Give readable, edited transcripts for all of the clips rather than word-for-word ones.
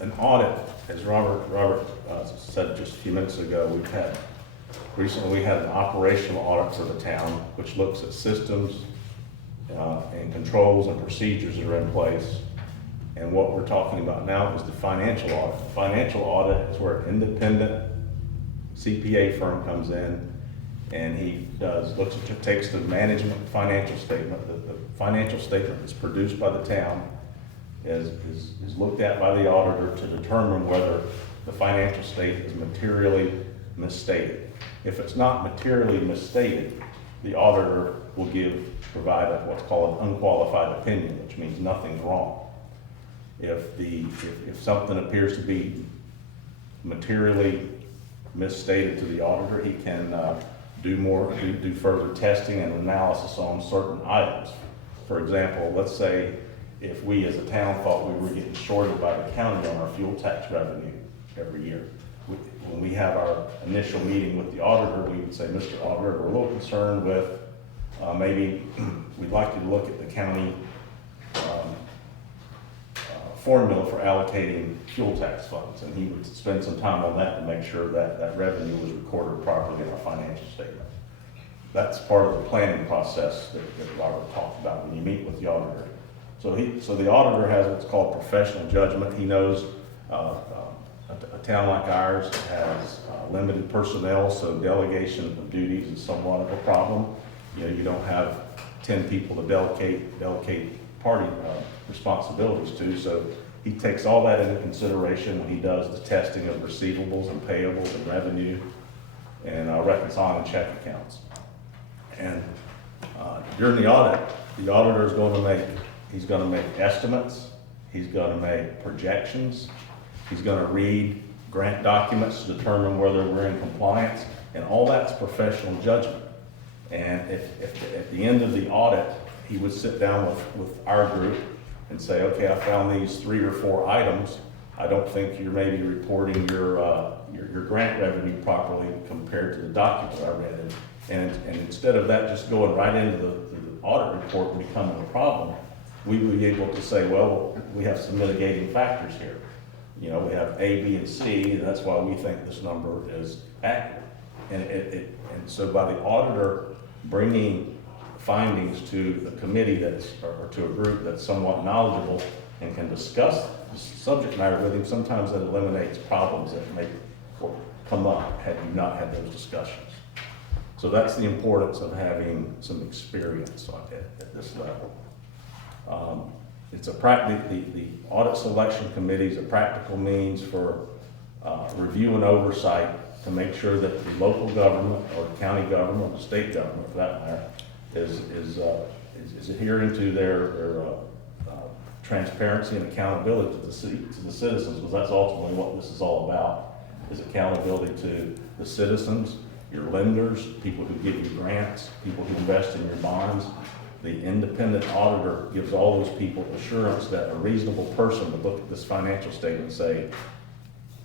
an audit, as Robert said just a few minutes ago, recently we had an operational audit for the town, which looks at systems and controls and procedures that are in place. And what we're talking about now is the financial audit. The financial audit is where an independent CPA firm comes in and he takes the management financial statement, the financial statement that's produced by the town is looked at by the auditor to determine whether the financial state is materially misstated. If it's not materially misstated, the auditor will provide what's called an unqualified opinion, which means nothing's wrong. If something appears to be materially misstated to the auditor, he can do further testing and analysis on certain items. For example, let's say if we as a town thought we were getting shorted by the county on our fuel tax revenue every year. When we have our initial meeting with the auditor, we would say, Mr. Auditor, we're a little concerned with maybe we'd like you to look at the county formula for allocating fuel tax funds, and he would spend some time on that to make sure that revenue was recorded properly in our financial statement. That's part of the planning process that Robert talked about when you meet with the auditor. So the auditor has what's called professional judgment. He knows a town like ours has limited personnel, so delegation of duties is somewhat of a problem. You don't have 10 people to delegate party responsibilities to, so he takes all that into consideration when he does the testing of receivables and payables and revenue and reconciling check accounts. And during the audit, the auditor is going to make estimates, he's going to make projections, he's going to read grant documents to determine whether we're in compliance, and all that's professional judgment. And if at the end of the audit, he would sit down with our group and say, okay, I found these 3 or 4 items. I don't think you're maybe reporting your grant revenue properly compared to the documents I read. And instead of that just going right into the audit report and becoming a problem, we would be able to say, well, we have some mitigating factors here. We have A, B, and C, and that's why we think this number is accurate. And so by the auditor bringing findings to the committee or to a group that's somewhat knowledgeable and can discuss the subject matter with him, sometimes that eliminates problems that may come up had you not had those discussions. So that's the importance of having some experience at this level. The Audit Selection Committee is a practical means for review and oversight to make sure that the local government or the county government or the state government, for that matter, is adhering to their transparency and accountability to the citizens, because that's ultimately what this is all about, is accountability to the citizens, your lenders, people who give you grants, people who invest in your bonds. The independent auditor gives all those people assurance that a reasonable person would look at this financial statement and say,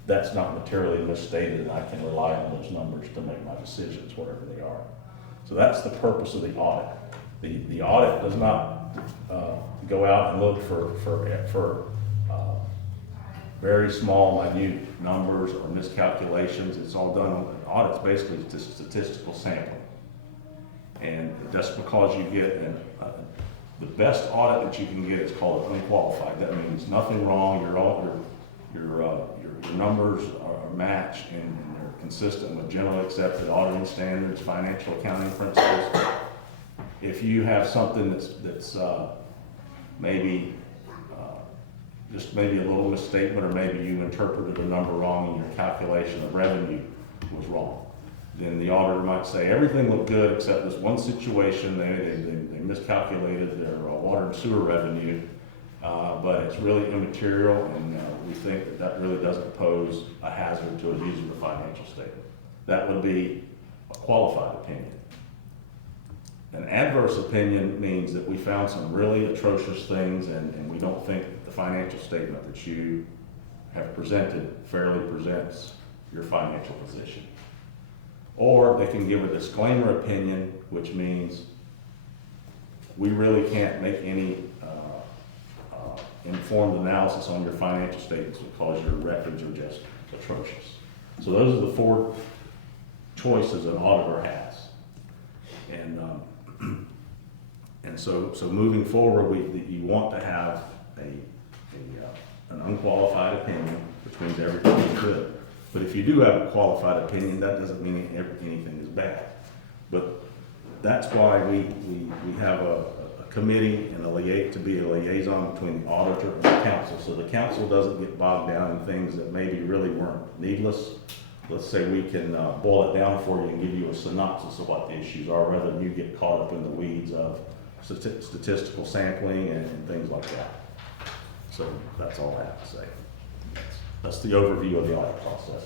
that's not materially misstated and I can rely on those numbers to make my decisions, whatever they are. So that's the purpose of the audit. The audit does not go out and look for very small, minute numbers or miscalculations. It's all done on an audit's basically just statistical sampling. And that's because you get the best audit that you can get is called unqualified. That means nothing wrong. Your numbers are matched and they're consistent with generally accepted auditing standards, financial accounting principles. If you have something that's just maybe a little misstatement, or maybe you interpreted a number wrong and your calculation of revenue was wrong, then the auditor might say everything looked good except this one situation. They miscalculated their water and sewer revenue, but it's really immaterial, and we think that really doesn't pose a hazard to a user of the financial statement. That would be a qualified opinion. An adverse opinion means that we found some really atrocious things and we don't think that the financial statement that you have presented fairly presents your financial position. Or they can give a disclaimer opinion, which means we really can't make any informed analysis on your financial statements because your records are just atrocious. So those are the 4 choices an auditor has. And so moving forward, you want to have an unqualified opinion, which means everything is good. But if you do have a qualified opinion, that doesn't mean anything is bad. But that's why we have a committee and to be a liaison between the auditor and the council, so the council doesn't get bogged down in things that maybe really weren't needless. Let's say we can boil it down for you and give you a synopsis of what the issues are, rather than you get caught up in the weeds of statistical sampling and things like that. So that's all I have to say. That's the overview of the audit process.